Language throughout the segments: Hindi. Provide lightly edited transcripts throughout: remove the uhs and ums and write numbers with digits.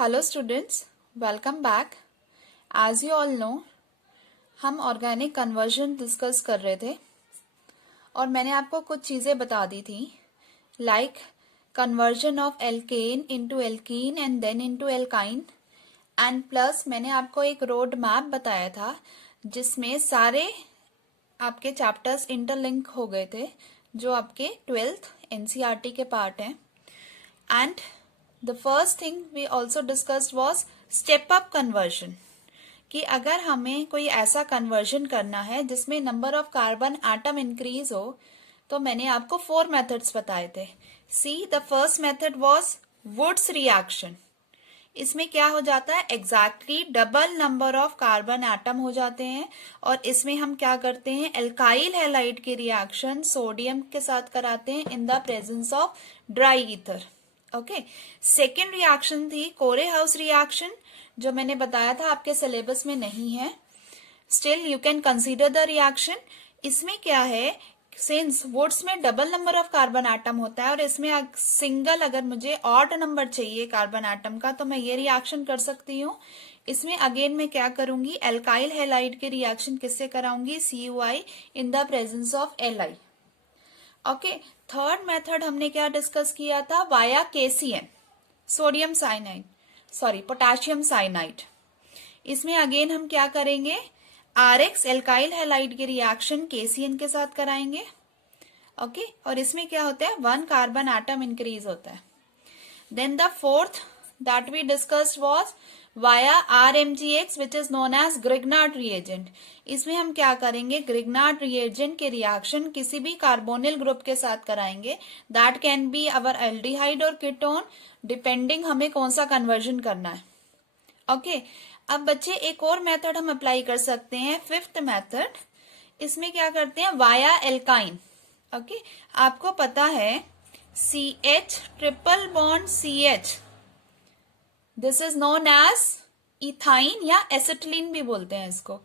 Hello students, welcome back. As you all know, हम ऑर्गेनिक कन्वर्जन डिस्कस कर रहे थे और मैंने आपको कुछ चीज़ें बता दी थी, like conversion of alkane into alkene and then into alkyne, and plus मैंने आपको एक रोड मैप बताया था जिसमें सारे आपके चैप्टर्स इंटरलिंक हो गए थे जो आपके 12th एनसीईआरटी के पार्ट हैं। And the first thing we also discussed was step up conversion, कि अगर हमें कोई ऐसा कन्वर्जन करना है जिसमें number of carbon atom increase हो तो मैंने आपको 4 मेथड्स बताए थे। See the first method was Wurtz reaction. इसमें क्या हो जाता है, exactly double number of carbon atom हो जाते हैं और इसमें हम क्या करते हैं, एल्काइल हैलाइड की रिएक्शन सोडियम के साथ कराते हैं इन the presence of dry ether. Okay, second reaction थी कोरे हाउस रिएक्शन, जो मैंने बताया था आपके सिलेबस में नहीं है, still you can consider the reaction. इसमें क्या है, सिंस वुड्स में double number of carbon atom होता है और इसमें सिंगल अगर मुझे ऑड नंबर चाहिए कार्बन एटम का तो मैं ये रिएक्शन कर सकती हूँ। इसमें अगेन मैं क्या करूंगी, एल्काइल हैलाइड के रिएक्शन किससे कराऊंगी, CuI in the presence of Li। Okay, third method हमने क्या डिस्कस किया था, via KCN, sodium cyanide, sorry potassium cyanide. इसमें अगेन हम क्या करेंगे, RX एल्काइल हैलाइड की रिएक्शन KCN के साथ कराएंगे। ओके, और इसमें क्या होता है, 1 कार्बन एटम इंक्रीज होता है। Then the fourth that we discussed was via RMGX which is known as Grignard reagent. इसमें हम क्या करेंगे, ग्रिग्नार्ड रिएजेंट के रिएक्शन किसी भी कार्बोनिल ग्रुप के साथ कराएंगे, that can be our aldehyde और कीटोन, डिपेंडिंग हमें कौन सा कन्वर्जन करना है। ओके, अब बच्चे एक और मेथड हम अप्लाई कर सकते हैं, फिफ्थ मेथड। इसमें क्या करते हैं, वाया एल्काइन। ओके, आपको पता है CH triple bond CH, this is known as ethyne या एसिटिलीन भी बोलते हैं इसको।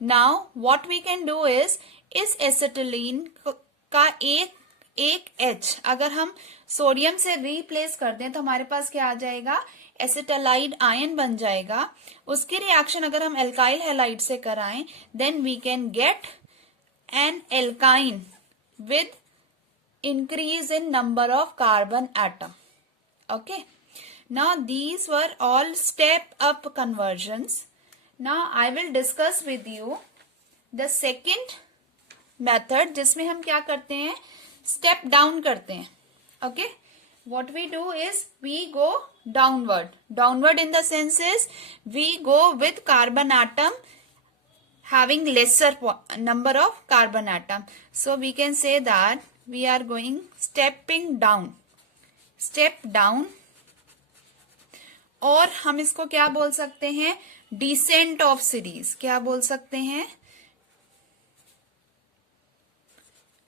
Now what we can do is, इस एसिटिलीन का एक H अगर हम सोडियम से रिप्लेस कर दें तो हमारे पास क्या आ जाएगा, एसिटालाइड आयन बन जाएगा। उसकी रिएक्शन अगर हम एल्काइल हैलाइड से कराएं then we can get an alkyne with increase in number of carbon atom. Okay, now these were all step up conversions. Now I will discuss with you the second method जिसमें हम क्या करते हैं, step down करते हैं। Okay, what we do is we go downward in the sense is we go with carbon atom having lesser number of carbon atom, so we can say that we are going stepping down, step down। और हम इसको क्या बोल सकते हैं, डिसेंट ऑफ सीरीज। क्या बोल सकते हैं,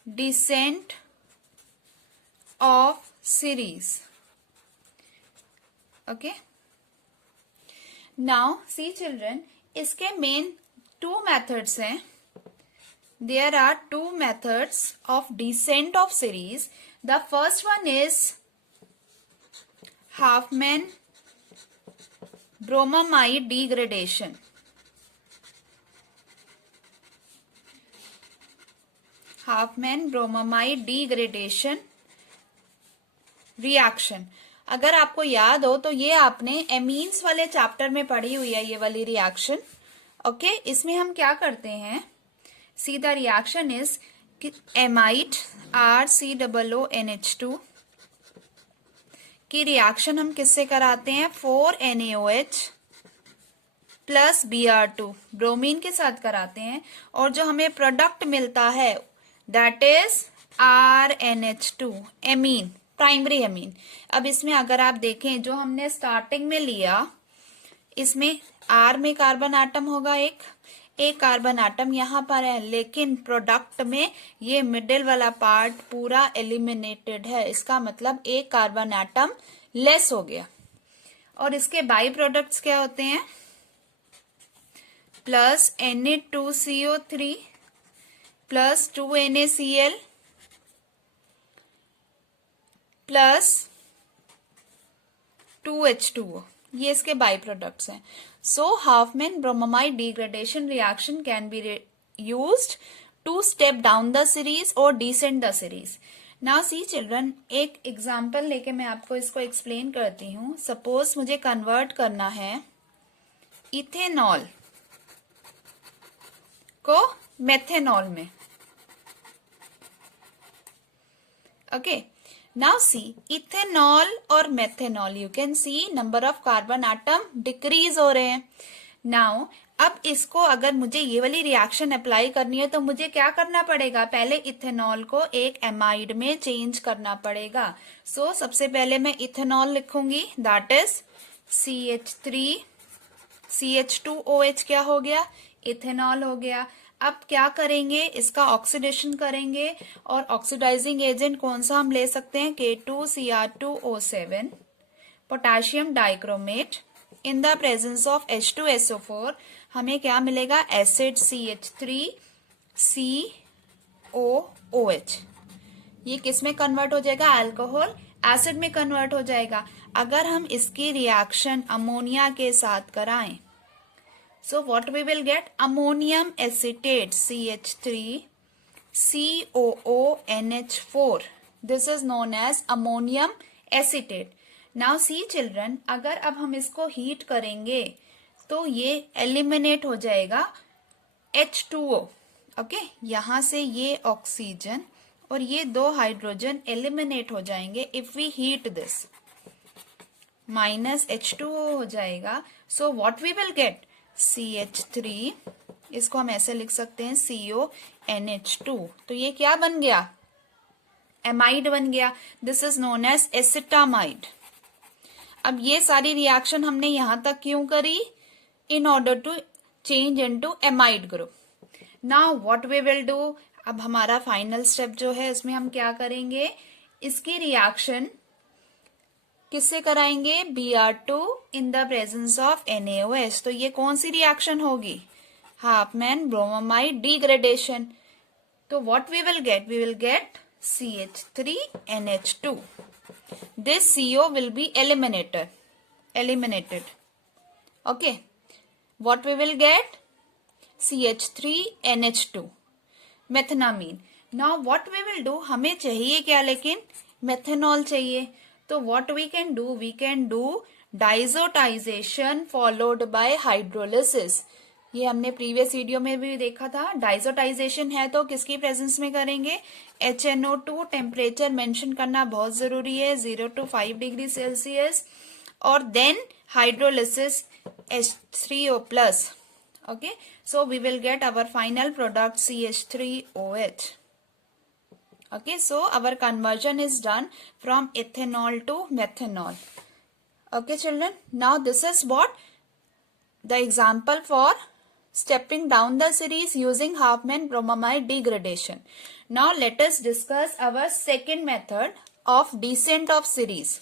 descent of series. Okay, now see children, इसके मेन 2 मेथड्स हैं। There are 2 methods of descent of series. The first one is Hofmann-Bromamide degradation. Hofmann-Bromamide degradation reaction. अगर आपको याद हो तो ये आपने एमीन्स वाले चैप्टर में पढ़ी हुई है ये वाली रिएक्शन। ओके, इसमें हम क्या करते हैं, see the reaction is amide RCOONH2 की रिएक्शन हम किससे कराते हैं, 4NaOH प्लस Br2 ब्रोमीन के साथ कराते हैं और जो हमें प्रोडक्ट मिलता है that is RNH2 amine, primary amine. अब इसमें अगर आप देखें जो हमने स्टार्टिंग में लिया, इसमें R में कार्बन एटम होगा, एक कार्बन एटम यहां पर है, लेकिन प्रोडक्ट में ये मिडिल वाला पार्ट पूरा एलिमिनेटेड है, इसका मतलब एक कार्बन एटम लेस हो गया। और इसके बाई प्रोडक्ट्स क्या होते हैं, plus Na2CO3 plus 2NaCl plus 2H2O। ये इसके बाई प्रोडक्ट्स हैं. So Hofmann bromamide degradation reaction can be used to step down the series और descend the series. Now see children, एक एग्जाम्पल लेके मैं आपको इसको एक्सप्लेन करती हूँ. सपोज मुझे कन्वर्ट करना है इथेनॉल को मेथेनॉल में. ओके, नाउ सी इथेनॉल और methanol, you can see number of carbon atom decrease हो रहे हैं. नाउ अब इसको अगर मुझे ये वाली रिएक्शन अप्लाई करनी है तो मुझे क्या करना पड़ेगा? पहले इथेनॉल को एक एमाइड में चेंज करना पड़ेगा. सो सबसे पहले मैं इथेनॉल लिखूंगी, दैट इज CH3 CH2OH क्या हो गया? इथेनॉल हो गया. अब क्या करेंगे? इसका ऑक्सीडेशन करेंगे और ऑक्सीडाइजिंग एजेंट कौन सा हम ले सकते हैं? K2Cr2O7 potassium dichromate in the presence of H2SO4 हमें क्या मिलेगा? Acid CH3COOH. ये किस में कन्वर्ट हो जाएगा? अल्कोहल एसिड में कन्वर्ट हो जाएगा. अगर हम इसकी रिएक्शन अमोनिया के साथ कराएं, so what we will get? Ammonium acetate CH3COONH4. This is known as ammonium acetate. Now see children, अगर अब हम इसको हीट करेंगे तो ये एलिमिनेट हो जाएगा H2O. ओके, यहां से ये ऑक्सीजन और ये दो हाइड्रोजन एलिमिनेट हो जाएंगे if we heat this. Minus H2O हो जाएगा. So what we will get? CH3, इसको हम ऐसे लिख सकते हैं CONH2. तो ये क्या बन गया? एमाइड बन गया. This is known as acetamide. अब ये सारी रिएक्शन हमने यहां तक क्यों करी? In order to change into amide group. Now what we will do? अब हमारा फाइनल स्टेप जो है इसमें हम क्या करेंगे? इसकी रिएक्शन किससे कराएंगे? Br2 in the presence of NaOH. तो ये कौन सी रिएक्शन होगी? Hofmann bromamide degradation. तो what we will get? We will get CH3NH2. This CO will be eliminated. Okay. What we will get? CH3NH2. Methenamine. Now what we will do? हमें चाहिए क्या? लेकिन मेथेनॉल चाहिए. तो what we can do? We can do diazotization followed by hydrolysis. ये हमने प्रीवियस वीडियो में भी देखा था. डाइजोटाइजेशन है तो किसकी प्रेजेंस में करेंगे? HNO2. टेम्परेचर मेंशन करना बहुत जरूरी है, 0 to 5 डिग्री सेल्सियस. और then hydrolysis H3O+. Okay, so we will get our final product CH3OH. Okay, so our conversion is done from ethanol to methanol. Okay, children. Now this is what the example for stepping down the series using Hauptmann bromamide degradation. Now let us discuss our second method of descent of series.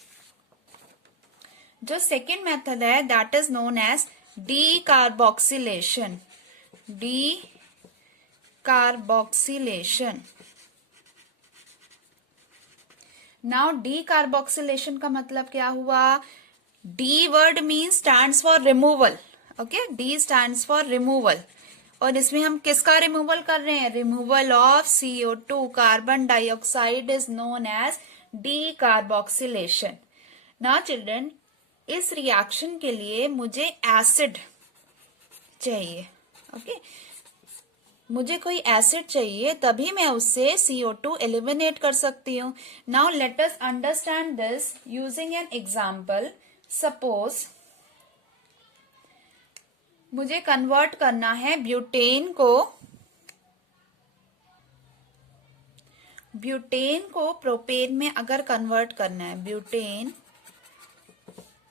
जो second method है that is known as decarboxylation. Decarboxylation. Now decarboxylation का मतलब क्या हुआ? De word mean stands for removal. Okay, de stands for removal. और इसमें हम किसका रिमूवल कर रहे हैं? Removal of CO2 carbon dioxide is known as decarboxylation. Now children, इस रिएक्शन के लिए मुझे एसिड चाहिए. ओके, मुझे कोई एसिड चाहिए तभी मैं उससे CO2 एलिमिनेट कर सकती हूँ. Now let us understand this using an example. Suppose मुझे कन्वर्ट करना है ब्यूटेन को प्रोपेन में अगर कन्वर्ट करना है, butane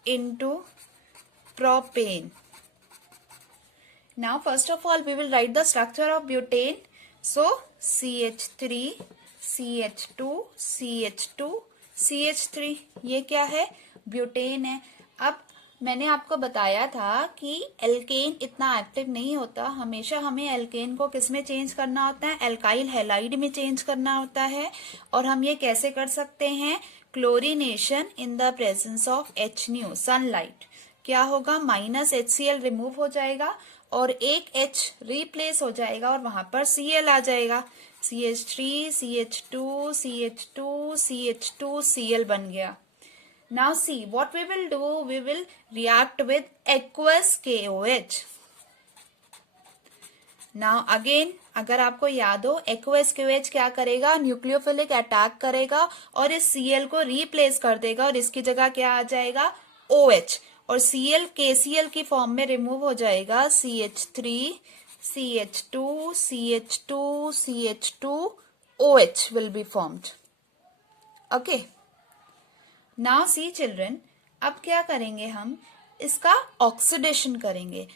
into propane. Now first of all we will write the structure of butane. So CH3 CH2 CH2 CH3. ये क्या है? ब्यूटेन है. अब मैंने आपको बताया था कि एल्केन इतना एक्टिव नहीं होता. हमेशा हमें एल्केन को किस में चेंज करना होता है? एल्काइल हैलाइड में चेंज करना होता है. और हम ये कैसे कर सकते हैं? Chlorination in the presence of HNO, sunlight. क्या होगा, माइनस HCl रिमूव हो जाएगा और एक H रिप्लेस हो जाएगा और वहां पर Cl आ जाएगा। CH3 CH2 CH2 CH2 Cl बन गया। Now see what we will do, we will react with aqueous KOH. Now again अगर आपको याद हो, एक्वस क्यूएच क्या करेगा, न्यूक्लियोफिलिक अटैक करेगा और इस Cl को रिप्लेस कर देगा और इसकी जगह क्या आ जाएगा, OH, और Cl KCl की फॉर्म में रिमूव हो जाएगा। CH3 CH2 CH2 CH2 OH will be formed. Okay. Now see children, अब क्या करेंगे, हम इसका ऑक्सीडेशन करेंगे।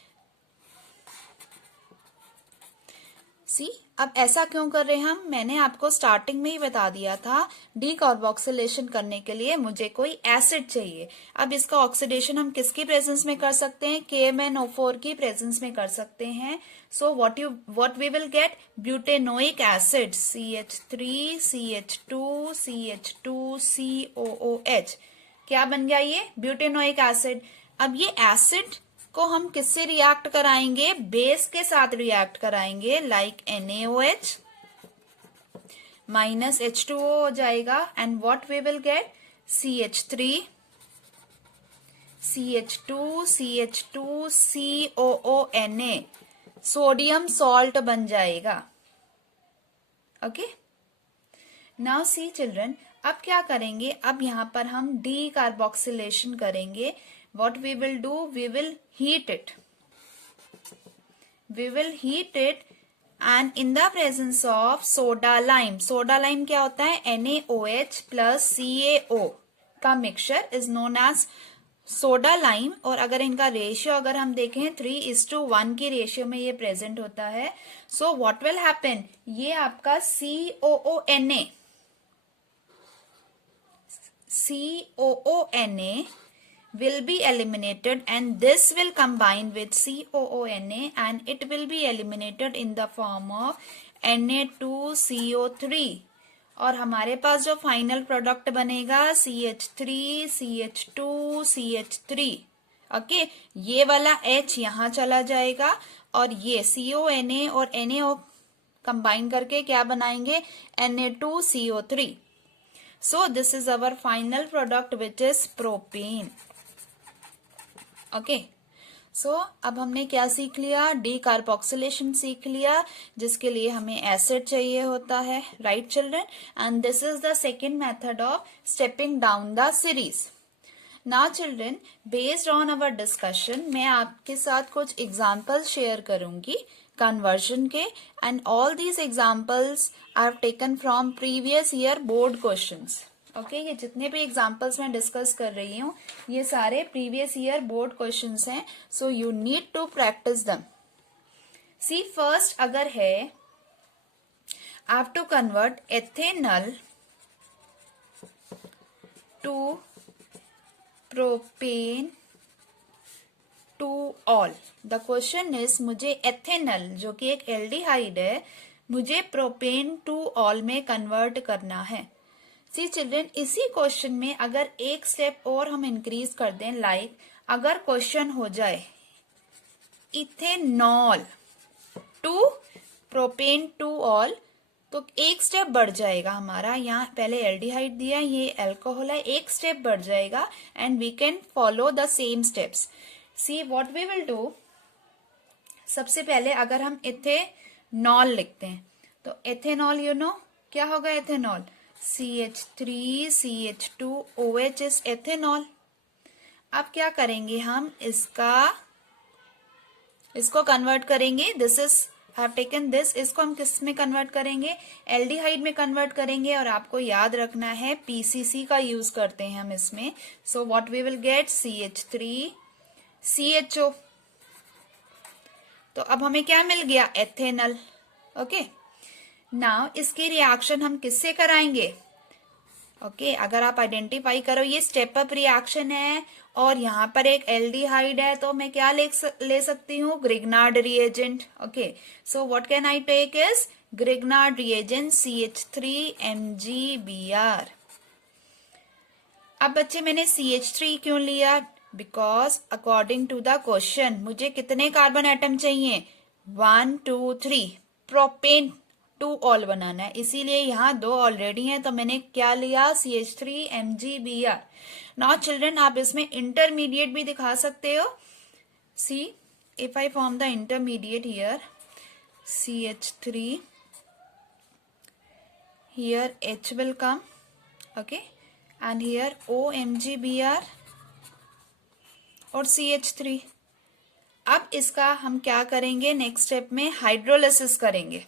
सी, अब ऐसा क्यों कर रहे हैं हम, मैंने आपको स्टार्टिंग में ही बता दिया था, डीकार्बोक्सिलेशन करने के लिए मुझे कोई एसिड चाहिए। अब इसका ऑक्सीडेशन हम किसकी प्रेजेंस में कर सकते हैं, KMnO4 की प्रेजेंस में कर सकते हैं। So what we will get, butanoic acid CH3 CH2 CH2 COOH। क्या बन गया ये, ब्यूटेनोइक एसिड। अब ये एसिड को हम किससे रिएक्ट कराएंगे, बेस के साथ रिएक्ट कराएंगे, लाइक NaOH माइनस H2O हो जाएगा and what we will get, CH3 CH2 CH2 COONA, sodium salt बन जाएगा। ओके, नाउ सी चिल्ड्रन, अब क्या करेंगे, अब यहां पर हम डीकार्बोक्सिलेशन करेंगे। What we will do, we will heat it. We will heat it and in the presence of soda lime. Soda lime क्या होता है, NaOH plus CaO का mixture is known as soda lime. और अगर इनका रेशियो अगर हम देखें 3:1 की रेशियो में ये प्रेजेंट होता है। सो व्हाट विल हैपन, ये आपका COONA will be eliminated and this will combine with COONA and it will be eliminated in the form of Na2CO3 और हमारे पास जो फाइनल प्रोडक्ट बनेगा CH3 CH2 CH3। ओके, ये वाला H यहां चला जाएगा और ये CONA और NaO कंबाइन करके क्या बनाएंगे, Na2CO3। So this is our final product which is propane. Okay, so अब हमने क्या सीख लिया, डीकार्बोक्सिलेशन सीख लिया, जिसके लिए हमें एसिड चाहिए होता है, right children, and this is the second method of stepping down the series. Now children, based on our discussion मैं आपके साथ कुछ एग्जाम्पल्स शेयर करूंगी कन्वर्जन के, and all these examples I have taken from previous year board questions. Okay, ये जितने भी एग्जाम्पल्स मैं डिस्कस कर रही हूँ ये सारे प्रीवियस ईयर बोर्ड क्वेश्चंस हैं, so you need to practise them. See, first अगर है, I have to convert ethanol to propan two ol. The question is, मुझे एथेनॉल जो कि एक एल्डिहाइड है, मुझे प्रोपेन टू ऑल में कन्वर्ट करना है। सी चिल्ड्रन, इसी क्वेश्चन में अगर एक स्टेप और हम इंक्रीज कर दें, लाइक अगर क्वेश्चन हो जाए ethanol to propan two ol, तो एक स्टेप बढ़ जाएगा हमारा। यहाँ पहले एल्डिहाइड दिया, ये अल्कोहल है, एक स्टेप बढ़ जाएगा and we can follow the same steps. See what we will do, सबसे पहले अगर हम इथेनॉल लिखते हैं तो एथेनॉल, यू नो क्या होगा ethanol, CH3 CH2 OH is ethanol. अब क्या करेंगे हम, इसको कन्वर्ट करेंगे, this is I have taken this, इसको हम किस में कन्वर्ट करेंगे, एल्डिहाइड में कन्वर्ट करेंगे, और आपको याद रखना है PCC का यूज करते हैं हम इसमें। So what we will get, CH3 CHO। तो अब हमें क्या मिल गया, एथेनॉल। ओके, नाउ इसकी रिएक्शन हम किससे कराएंगे, ओके, अगर आप आइडेंटिफाई करो ये स्टेप अप रिएक्शन है और यहाँ पर एक एल्डिहाइड है, तो मैं क्या ले सकती हूँ, Grignard reagent. Okay, so what can I take is Grignard reagent CH3 MgBr। अब बच्चे मैंने CH3 क्यों लिया, because according to the question मुझे कितने कार्बन एटम चाहिए, 1 2 3, प्रोपेन 2 ऑल बनाना है, इसीलिए यहाँ 2 ऑलरेडी हैं, तो मैंने क्या लिया, CH3MgBr। नाउ चिल्ड्रन आप इसमें इंटरमीडिएट भी दिखा सकते हो। See if I form the intermediate here, CH3, here H will come, okay, and here OMgBr और CH3। अब इसका हम क्या करेंगे, नेक्स्ट स्टेप में हाइड्रोलिसिस करेंगे।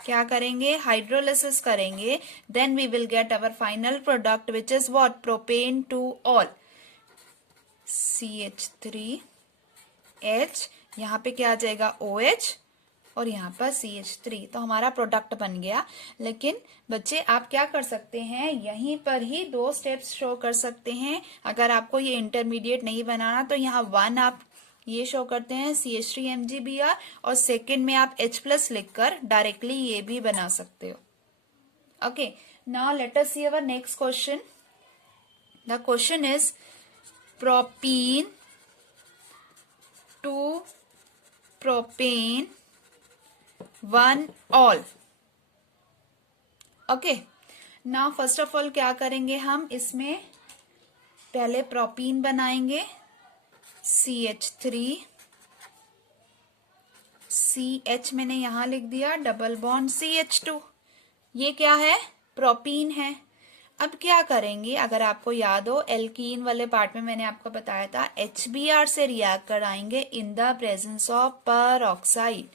क्या करेंगे, हाइड्रोलिसिस करेंगे, then we will get our final product which is what, propan 2 ol, CH3H, यहाँ पे क्या आ जाएगा OH और यहाँ पर CH3, तो हमारा प्रोडक्ट बन गया। लेकिन बच्चे आप क्या कर सकते हैं, यहीं पर ही 2 स्टेप्स शो कर सकते हैं। अगर आपको ये इंटरमीडिएट नहीं बनाना तो यहाँ 1 आप ये शो करते हैं CH3MgBr, और सेकेंड में आप H+ लिखकर डायरेक्टली ये भी बना सकते हो। Okay, now let us see our next question. The question is propene to propan 1 ol. Okay, now first of all क्या करेंगे, हम इसमें पहले प्रोपीन बनाएंगे, CH3 CH मैंने यहां लिख दिया, डबल बॉन्ड CH2, ये क्या है, प्रोपीन है। अब क्या करेंगे, अगर आपको याद हो एल्कीन वाले पार्ट में मैंने आपको बताया था HBr से रिएक्ट कराएंगे in the presence of peroxide.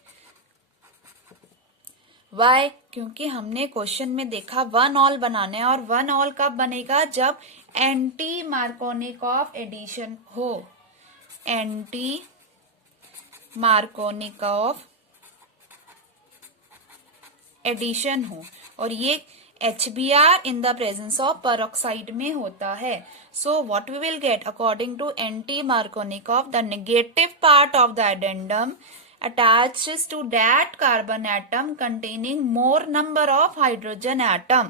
Why, क्योंकि हमने क्वेश्चन में देखा 1 ऑल बनाना है, और 1 ऑल कब बनेगा, जब एंटी मार्कोनिकॉफ एडिशन हो, एंटी मार्कोनिकॉफ एडिशन हो, और ये HBr in the presence of peroxide में होता है। So what we will get according to anti-Markovnikov, the negative part of the addendum attaches to that carbon atom containing more number of hydrogen atom।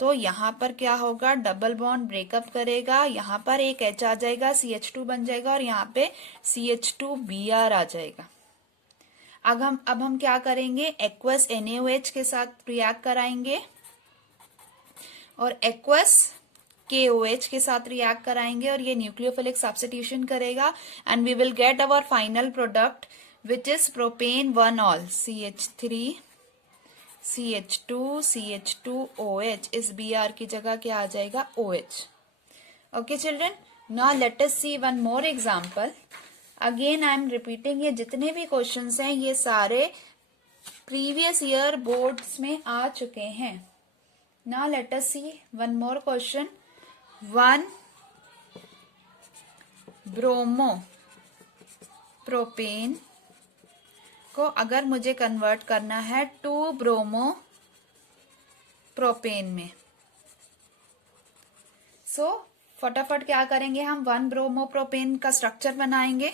तो यहाँ पर क्या होगा, डबल बॉन्ड ब्रेकअप करेगा, यहाँ पर एक H आ जाएगा, CH2 बन जाएगा, और यहाँ पे CH2Br आ जाएगा। अब हम क्या करेंगे, एक्वस NaOH के साथ रिएक्ट कराएंगे और एक्वस KOH के साथ रिएक्ट कराएंगे, और ये न्यूक्लियोफिलिक सब्स्टिट्यूशन करेगा, and we will get our final product which is propan 1 ol, CH3 CH2 CH2OH, इस Br की जगह क्या आ जाएगा, OH। Okay children, now let us see one more example. Again I am repeating, ये जितने भी क्वेश्चंस हैं ये सारे प्रीवियस ईयर बोर्ड्स में आ चुके हैं। Now let us see one more question. 1 bromo propane को अगर मुझे कन्वर्ट करना है 2 ब्रोमो प्रोपेन में, सो फटाफट क्या करेंगे, हम 1 ब्रोमो प्रोपेन का स्ट्रक्चर बनाएंगे।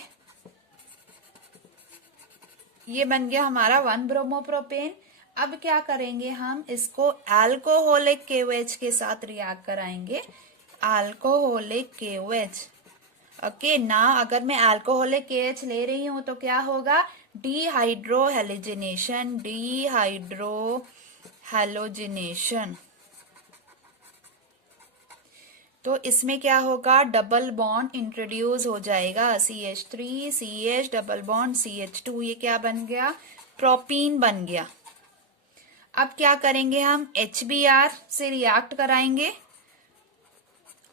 ये बन गया हमारा 1 ब्रोमो प्रोपेन। अब क्या करेंगे, हम इसको अल्कोहलिक KOH के साथ रिएक्ट कराएंगे, अल्कोहलिक KOH। ओके, ना अगर मैं अल्कोहलिक KH ले रही हूं तो क्या होगा, डिहाइड्रो हेलोजिनेशन, डिहाइड्रो हेलोजिनेशन। तो इसमें क्या होगा, डबल बॉन्ड इंट्रोड्यूस हो जाएगा, CH3 CH double bond CH2, ये क्या बन गया, प्रोपीन बन गया। अब क्या करेंगे, हम HBr से रिएक्ट कराएंगे,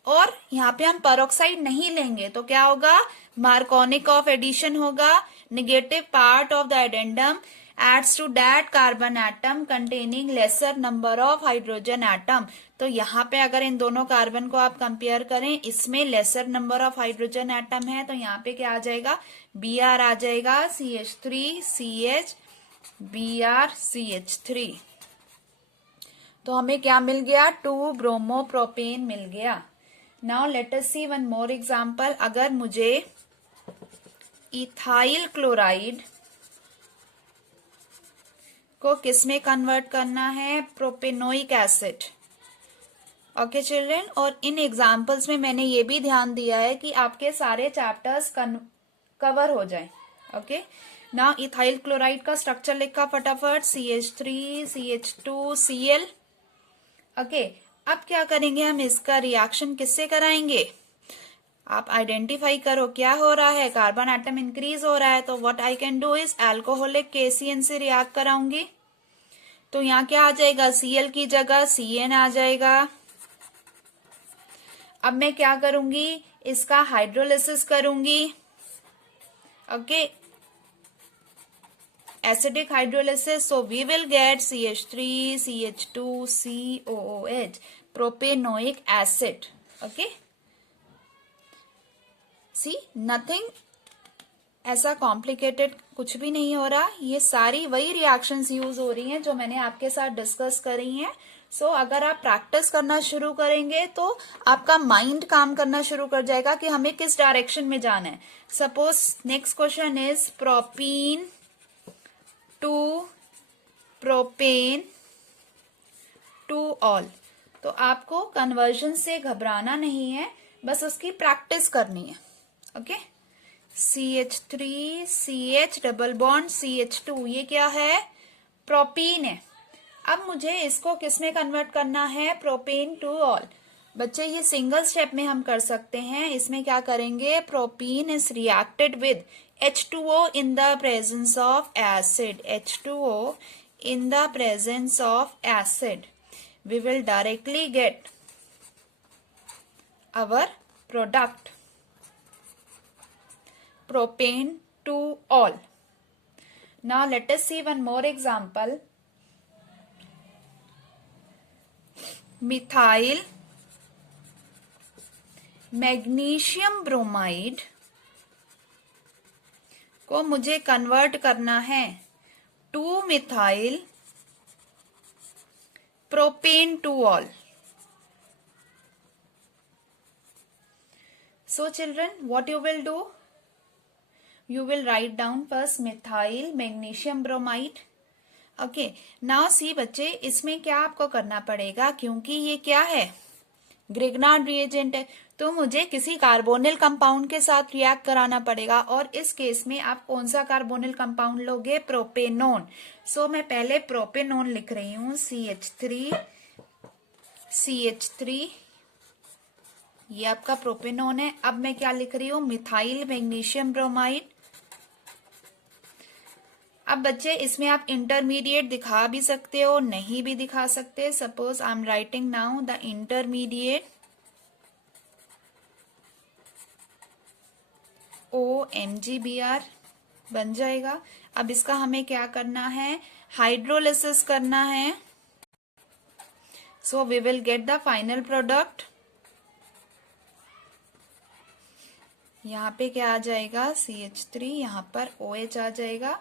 और यहाँ पे हम पेरोक्साइड नहीं लेंगे, तो क्या होगा, मार्कोनिकॉफ एडिशन होगा, negative part of the addendum adds to that carbon atom containing lesser number of hydrogen atom। तो यहाँ पे अगर इन दोनों कार्बन को आप कंपेयर करें, इसमें laser number of hydrogen atom है, तो यहाँ पे क्या आ जाएगा, Br आ जाएगा, CH3 CH Br CH3। तो हमें क्या मिल गया, 2 ब्रोमो प्रोपेन मिल गया। Now let us see one more example. अगर मुझे इथाइल क्लोराइड को किस में कन्वर्ट करना है, प्रोपेनोइक एसिड। ओके चिल्ड्रेन, और इन एग्जाम्पल्स में मैंने ये भी ध्यान दिया है कि आपके सारे चैप्टर्स कवर हो जाएं। ओके, नाउ इथाइल क्लोराइड का स्ट्रक्चर लिखा फटाफट, CH3 CH2 Cl। ओके, अब क्या करेंगे हम, इसका रिएक्शन किससे कराएंगे, आप आइडेंटिफाई करो क्या हो रहा है, कार्बन एटम इंक्रीज हो रहा है, तो what I can do is alcoholic KCN से रिएक्ट कराऊंगी। तो यहाँ क्या आ जाएगा, Cl की जगह CN आ जाएगा। अब मैं क्या करूंगी, इसका हाइड्रोलिसिस करूंगी। Okay, acidic hydrolysis, so we will get CH3 CH2 COOH, propanoic acid. Okay, see nothing ऐसा कॉम्प्लिकेटेड कुछ भी नहीं हो रहा, ये सारी वही रिएक्शंस यूज हो रही हैं जो मैंने आपके साथ डिस्कस करी हैं। सो अगर आप प्रैक्टिस करना शुरू करेंगे तो आपका माइंड काम करना शुरू कर जाएगा कि हमें किस डायरेक्शन में जाना है। Suppose next question is propene to propan two ol. तो आपको कन्वर्जन से घबराना नहीं है, बस उसकी प्रैक्टिस करनी है। Okay, CH3 CH double bond CH2, ये क्या है, प्रोपीन है। अब मुझे इसको किस में कन्वर्ट करना है, प्रोपेन टू ऑल। बच्चे ये सिंगल स्टेप में हम कर सकते हैं। इसमें क्या करेंगे, propene is reacted with H2O in the presence of acid, H2O in the presence of acid, we will directly get our product propane to all. Now let us see one more example. Methyl magnesium bromide को मुझे कन्वर्ट करना है two methyl propane two all. So children, what you will do? You will write down first methyl magnesium bromide. Okay, now see बच्चे, इसमें क्या आपको करना पड़ेगा, क्योंकि ये क्या है, ग्रिग्नार्ड रिएजेंट है, तो मुझे किसी कार्बोनिल कंपाउंड के साथ रिएक्ट कराना पड़ेगा। और इस केस में आप कौन सा कार्बोनिल कंपाउंड लोगे, प्रोपेनोन। सो मैं पहले प्रोपेनोन लिख रही हूं, CH3, ये आपका प्रोपेनोन है। अब मैं क्या लिख रही हूं, मिथाइल मैग्नीशियम ब्रोमाइड। अब बच्चे इसमें आप इंटरमीडिएट दिखा भी सकते हो, नहीं भी दिखा सकते। Suppose I am writing now the intermediate OMgBr बन जाएगा। अब इसका हमें क्या करना है, हाइड्रोलिसिस करना है। So we will get the final product. यहाँ पे क्या आ जाएगा, CH3, यहाँ पर OH आ जाएगा।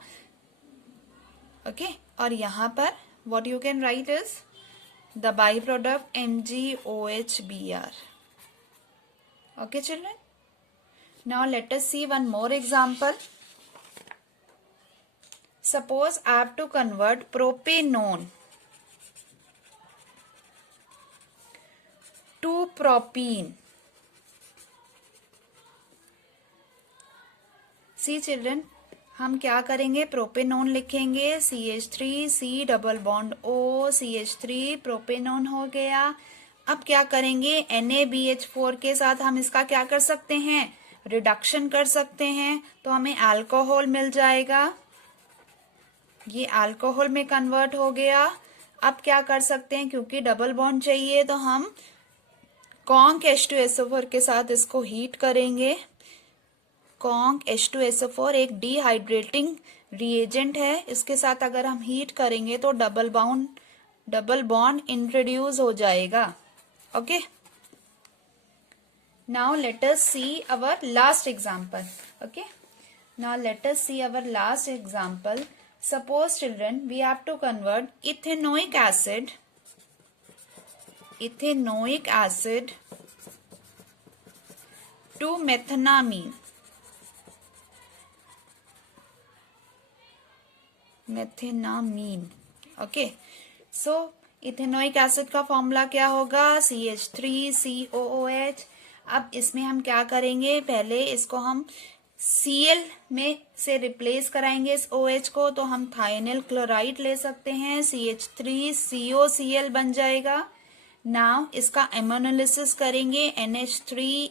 ओके, और यहाँ पर what you can write is the by product MgOHBr। Okay children, now let us see one more example. Suppose I have to convert propanone to propene. See children, हम क्या करेंगे, प्रोपेनोन लिखेंगे, CH3 C double bond O, CH3 propanone हो गया। अब क्या करेंगे, NaBH4 के साथ हम इसका क्या कर सकते हैं, रिडक्शन कर सकते हैं, तो हमें अल्कोहल मिल जाएगा। ये अल्कोहल में कन्वर्ट हो गया। अब क्या कर सकते हैं, क्योंकि डबल बॉन्ड चाहिए तो हम कॉन्क H2SO4 के साथ इसको हीट करेंगे। कॉन्क H2SO4 एक डिहाइड्रेटिंग रिएजेंट है, इसके साथ अगर हम हीट करेंगे तो डबल बॉन्ड इंट्रोड्यूस हो जाएगा। Okay, now let us see our last example. Okay, now let us see our last example. Suppose children, we have to convert ethanoic acid to methenamine. Okay, so ethanoic acid का फॉर्मूला क्या होगा, CH3COOH। अब इसमें हम क्या करेंगे, पहले इसको हम Cl में से रिप्लेस कराएंगे इस OH को, तो हम थायनिल क्लोराइड ले सकते हैं, CH3COCl बन जाएगा। नाउ इसका एमोनोलिसिस करेंगे, NH3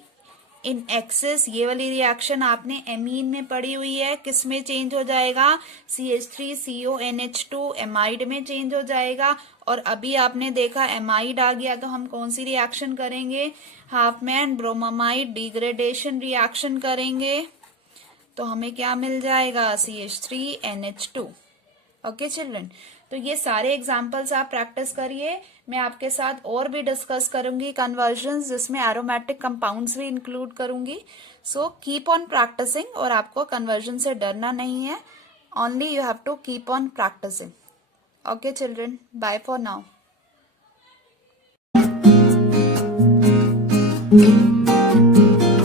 इन एक्सेस, ये वाली रिएक्शन आपने एमीन में पढ़ी हुई है, किस में चेंज हो जाएगा, CH3CONH2 एमाइड में चेंज हो जाएगा। और अभी आपने देखा एमाइड आ गया तो हम कौन सी रिएक्शन करेंगे, हाफमैन ब्रोमामाइड डिग्रेडेशन रिएक्शन करेंगे, तो हमें क्या मिल जाएगा, CH3NH2। ओके चिल्ड्रन, तो ये सारे एग्जाम्पल्स आप प्रैक्टिस करिए। मैं आपके साथ और भी डिस्कस करूंगी कन्वर्जन्स, जिसमें एरोमेटिक कंपाउंड्स भी इंक्लूड करूंगी। सो कीप ऑन प्रैक्टिसिंग, और आपको कन्वर्जन से डरना नहीं है, only you have to keep on practising. Okay children, bye for now.